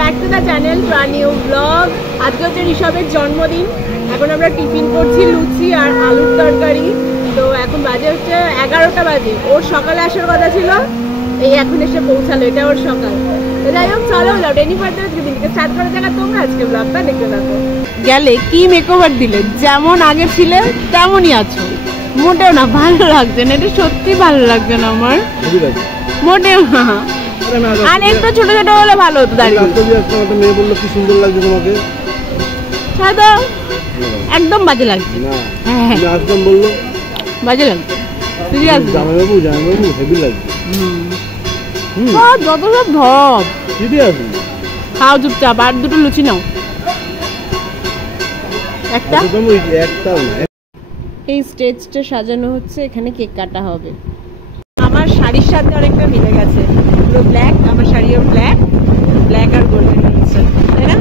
Back to the channel to a new blog. আজকে হচ্ছে ঋষভের জন্মদিন। এখন আমরা টিফিন করছি লুচি আর আলুর তরকারি। তো এখন বাজে হচ্ছে 11টা বাজে। ওর সকালে আসার কথা ছিল, এই এখন এসে পৌঁছালো, এটা ওর সকাল। তো যাই হোক, চলো যাও ডেনি ফার্দার দিনকে স্টার্ট করার জায়গা তোমরা আজকে ব্লগটা দেখতে থাকো। গেলে কি মেকওভার দিলে, যেমন আগে ছিলে তেমনই আছো। মোটেও না ভালো লাগছে না, এটা সত্যি ভালো লাগছে না আমার মোটেও না। আর একটু ছোট ছোট হলে ভালো হতো। দাঁড়িয়ে মেয়ে বললো কি সুন্দর লাগছে তোমাকে, একদম বাজে লাগছে। আসলাম বললো বাজে লাগছে, জামাইবাবু জামাইবাবু হেভি লাগছে। যত সব ধপ সিরিয়াস খাও চুপচাপ। আর দুটো লুচি নাও, একটা। এই স্টেজটা সাজানো হচ্ছে, এখানে কেক কাটা হবে। আমার শাড়ির সাথে অনেকটা মিলে গেছে, পুরো ব্ল্যাক। আমার শাড়িও ব্ল্যাক, ব্ল্যাক আর গোল্ডেন মিক্স, তাই না?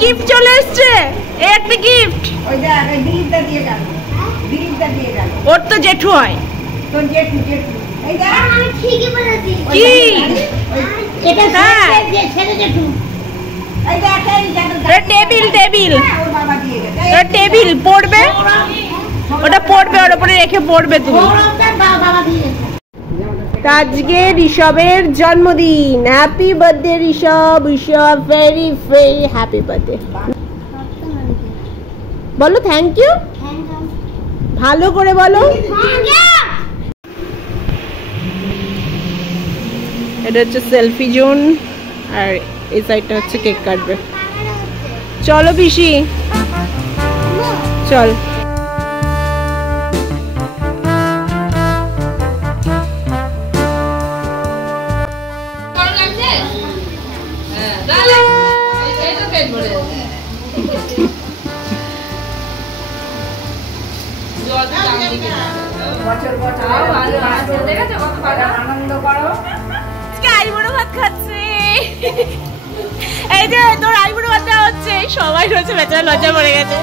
গিফট চলে এসছে, এই একটা গিফট। ওই যে দিলটা দিয়ে গেল, দিলটা দিয়ে গেল। ওর তো জেঠু হয়। তোর জেঠু জেঠু। এই দেখ আমি ঠিকই বলেছি। কি এটা ছেলে জেঠু। এই দেখ এই টেবিল টেবিল ওর বাবা দিয়ে গেছে। টেবিল পড়বে, ওটা পড়বে, ওর উপরে রেখে পড়বে তুমি। বাবা দিয়ে গেছে। আজকে ঋষভের জন্মদিন। Happy birthday Rishabh. Rishabh very very happy birthday. বলো থ্যাংক ইউ, ভালো করে বলো। এটা হচ্ছে সেলফি জোন, আর এই সাইডটা হচ্ছে কেক কাটবে। চলো পিসি চল। বছর বছর আনন্দ করো। আইবুড়ো ভাত খাচ্ছে। এই যে তোর আইবুড়ো ভাত দেওয়া হচ্ছে, সবাই রয়েছে, বেচারা লজ্জা পড়ে গেছে।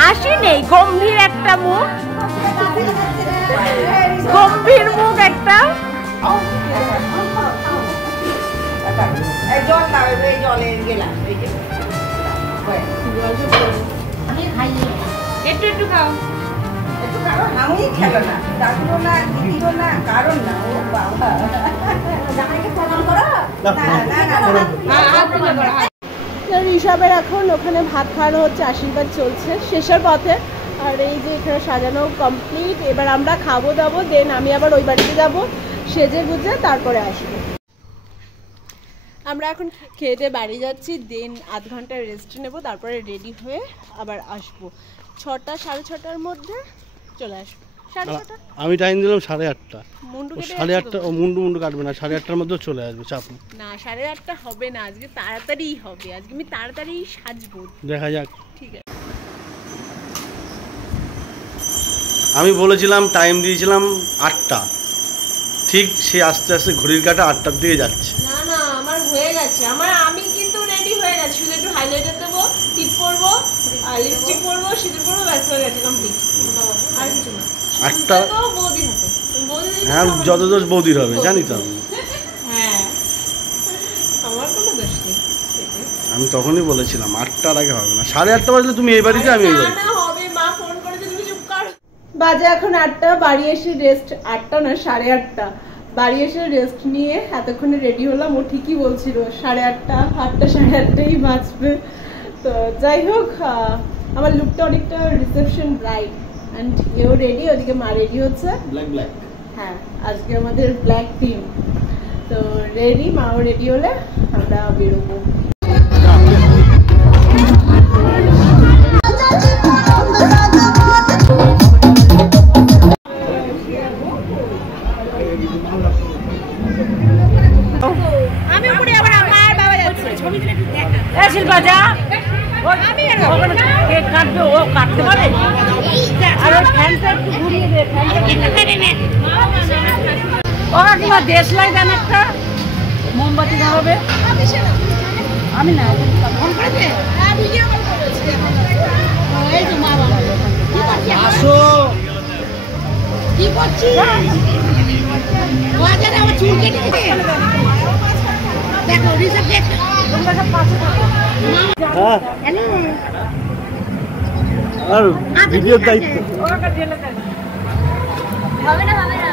হাসি নেই, গম্ভীর একটা মুখ, গম্ভীর মুখ একটা। জল দাও, এই জলের গেলাম। একটু একটু খাও, একটু খাও। আমি খেলো না, ডাকলো না, দিদিও না, কারণ না। ও বাবা, জামাইকে প্রণাম করো। ঋষভের এখন ওখানে ভাত খাওয়ানো হচ্ছে, আশীর্বাদ চলছে, শেষের পথে। আর এই যে এখানে সাজানো কমপ্লিট। এবার আমরা খাবো দাবো, দেন আমি আবার ওই বাড়িতে যাবো, সেজে গুজে তারপরে আসবো। আমরা এখন খেতে বাড়ি যাচ্ছি, দেন আধ ঘন্টা রেস্ট নেবো, তারপরে রেডি হয়ে আবার আসবো। 6টা 6:30টার মধ্যে চলে আসবো। 8:30। আমি টাইম দিলাম 8:30। মুন্ডু কেটে 8:30 ও মুন্ডু কাটবে না, 8:30টার মধ্যে চলে আসবে, চাপ না। 8:30 হবে না, আজকে তাড়াতাড়ি হবে, আজকে আমি তাড়াতাড়ি সাজবো। দেখা যাক। ঠিক আছে। আমি বলেছিলাম, টাইম দিয়েছিলাম 8টা, ঠিক সে আস্তে আস্তে ঘড়ির কাঁটা 8টার দিকে যাচ্ছে। না না, আমার হয়ে গেছে। আমি কিন্তু রেডি হয়ে গেছি, শুধু একটু হাইলাইটার দেবো, টিপ করবো, আর লিপস্টিক করবো, সিঁদুর করবো, ব্যাস হয়ে গেছে, কমপ্লিট। আর কিছু না। 8টা তো বৌদি হাতে, হ্যাঁ, যত দোষ বৌদির হবে, জানি তো আমি। হ্যাঁ, আমার কোনো দোষ নেই। আমি তখনই বলেছিলাম 8টার আগে হবে না। 8:30 বাজলে তুমি এই বাড়িতে, আমি এই বাড়িতে। না হবে, মা ফোন করেছে, তুমি চুপ কর। বাজে এখন 8টা, বাড়ি এসে রেস্ট। 8টা না, 8:30। বাড়ি এসে রেস্ট নিয়ে এতক্ষণে রেডি হলাম। ও ঠিকই বলছিল 8:30, 8টা 8:30ই বাজবে। তো যাই হোক, আমার লুকটা অনেকটা রিসেপশন ব্রাইড এন্ড এও রেডি, ওদিকে মা রেডি হচ্ছে ব্ল্যাক। হ্যাঁ, আজকে আমাদের ব্ল্যাক থিম, তো রেডি, মাও রেডি হলে আমরা বেরোবো। আমি উপরে আবার আমার বাবা যাচ্ছে ছবি তুলে দেখা। শিল্পা যা, আমি কেক কাটবে, ও কাটতে পারে। আর ওই ফ্যানটা একটু ঘুরিয়ে দে, ওরা কিংবা দেশলাই দেন একটা মোমবাতি ধরাবে। আমি না ফোন করেছে, ভিডিও কল করেছে। এই তো মা বাবা আসো, কি করছিস? বাজারে আমার চুল কেটে দিতে দেখো, রিসেপ দেখ, তোমরা সব পাশে থাকো। হ্যাঁ, হ্যালো। আর ভিডিওর দায়িত্ব ওটা জেলে দেন। হবে না হবে না,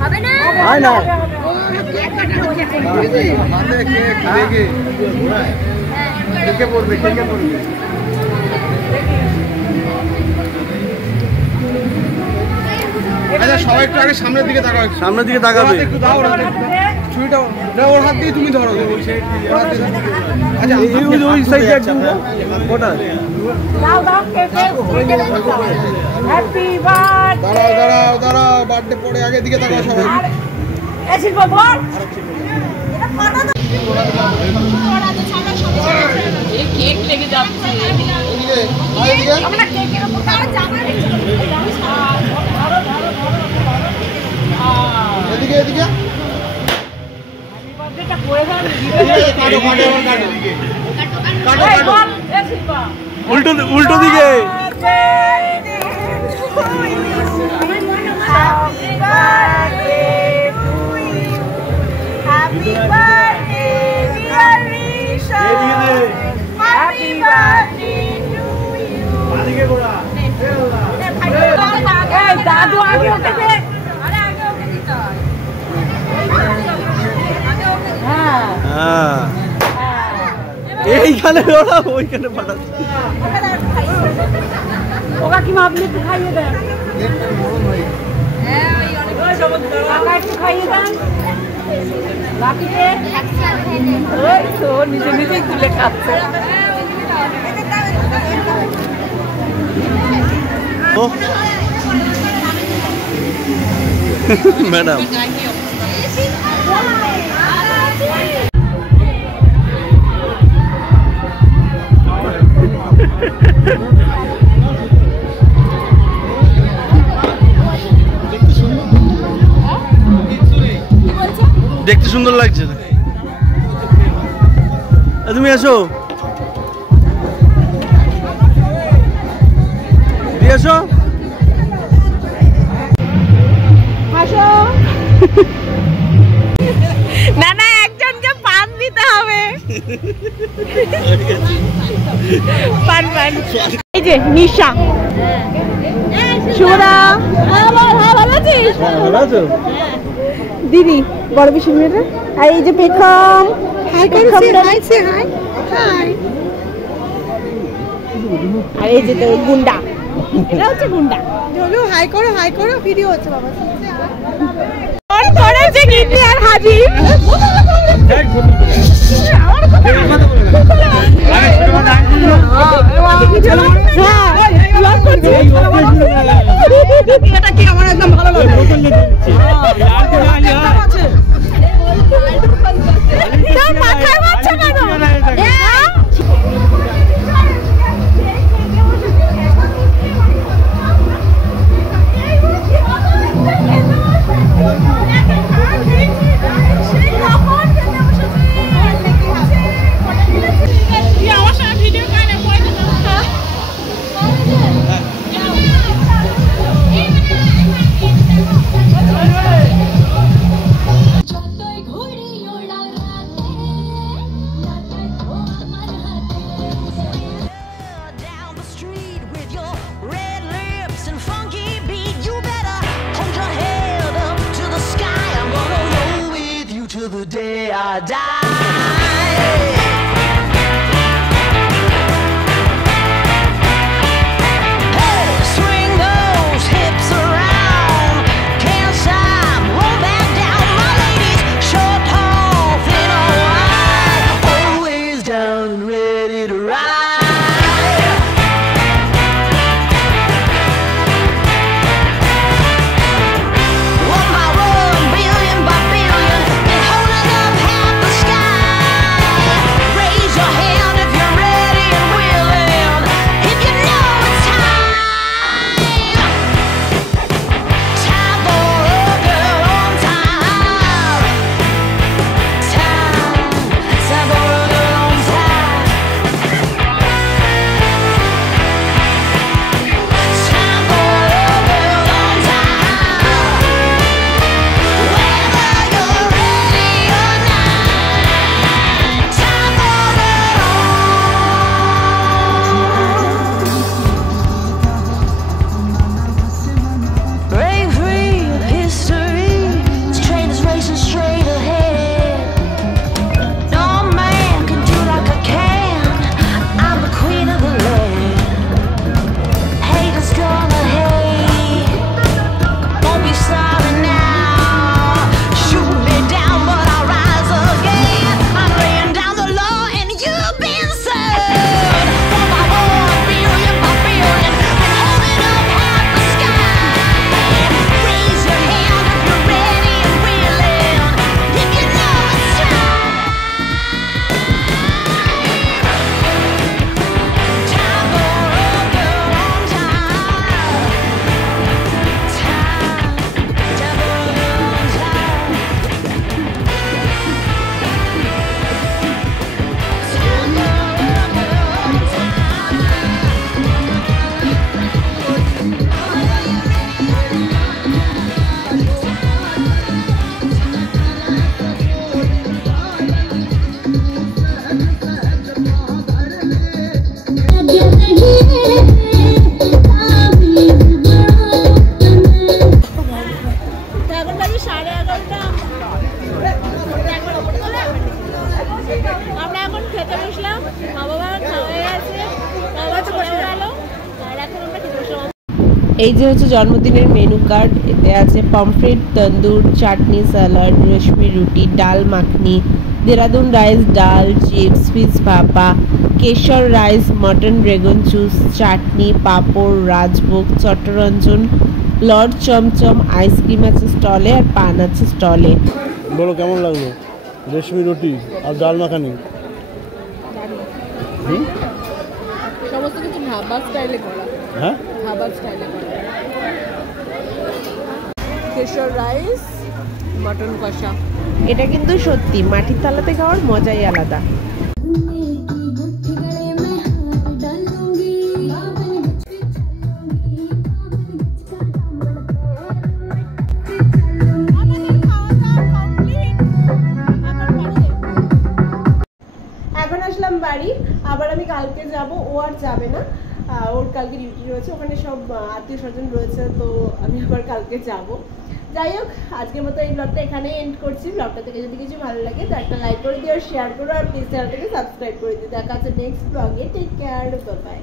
হবে না, হয় না। ও কেক কাটা হচ্ছে, হাতে কেক দেখে কেকে পড়বে, কেকে পড়বে। আচ্ছা সবাই একটু আগে সামনের দিকে তাকাও, সামনের দিকে তাকাবে। একটু দাও ওর হাতে, ছুরিটা না ওর হাত দিয়ে তুমি ধরো। আচ্ছা ওই সাইডে একদম ওটা দাও দাও কেক, হ্যাপি বার্থডে। দাঁড়াও দাঁড়াও, বার্থডে পরে আগে দিকে তাকাও সবাই। এই শিল্প বল, কেক লেগে যাচ্ছে। এদিকে এদিকে আমরা কেকের উপর কারা জামা এদিকে এদিকে বার্থডেটা করে দাও, কাটো কাটো এবার কাটো কাটো এই কাটো বল, এই শিল্প উল্টো উল্টো দিকে। দাদু আগে ওকে দে। হ্যাঁ হ্যাঁ, এইখানে ওরা ওইখানে পাঠাচ্ছে। ওকা কি আপনি একটু খাইয়ে দেন, কাকা একটু খাইয়ে দেন, বাকিতে ওই তো নিজে নিজেই তুলে খাচ্ছে। ম্যাডাম দেখতে সুন্দর লাগছে না? তুমি এসো, দিয়ে এসো। হাসো। না না, একজনকে পান দিতে হবে। পান পান। এই যে নিশা, শুভদা, ভালো আছিস? ভালো আছো? দিদি বড় বেশি মেয়েটা, আর এই যে পেখম, আর এই যে তোর গুন্ডা, এটা হচ্ছে গুন্ডা। চলো হাই করো, হাই করো, ভিডিও হচ্ছে বাবা। করেছে গিন্নি আর হাজি। এটা কি আমার একদম ভালো লাগে। মাথায় বাচ্চা কেন? The day I die. 11:30 আমরা এখন খেতে বসলাম। মা বাবা খাওয়া হয়ে গেছে, বাবা চলে গেল আর এখন আমরা খেতে বসলাম। এই যে হচ্ছে জন্মদিনের মেনু কার্ড। এতে আছে পমফ্রেট, তন্দুর, চাটনি, স্যালাড, রেশমি রুটি, ডাল মাখনি, দেরাদুন রাইস, ডাল, চিপস, ফিশ ভাপা, কেশর রাইস, মটন ড্রাগন জুস, চাটনি, পাঁপড়, রাজভোগ, চট্টরঞ্জন, লর্ড চমচম, আইসক্রিম আছে স্টলে আর পান আছে স্টলে। বলো কেমন লাগলো রেশমি রুটি আর ডাল মাখানি? সমস্ত কিছু ধাবা স্টাইলে করা। হ্যাঁ, ধাবা স্টাইলে করা। কেশর রাইস, মটন কষা। এটা কিন্তু সত্যি মাটির থালাতে খাওয়ার মজাই আলাদা। এখন আসলাম বাড়ি। আবার আমি কালকে যাব, ও আর যাবে না, ওর কালকে ডিউটি রয়েছে, ওখানে সব আত্মীয় স্বজন রয়েছে, তো আমি আবার কালকে যাব। যাই হোক, আজকের মতো এই ব্লগটা এখানেই এন্ড করছি। ব্লগটা থেকে যদি কিছু ভালো লাগে তো একটা লাইক করে দিও, শেয়ার করো আর প্লিজ চ্যানেলটাকে সাবস্ক্রাইব করে দিও। দেখা হচ্ছে নেক্সট ব্লগে। Take care, bye by.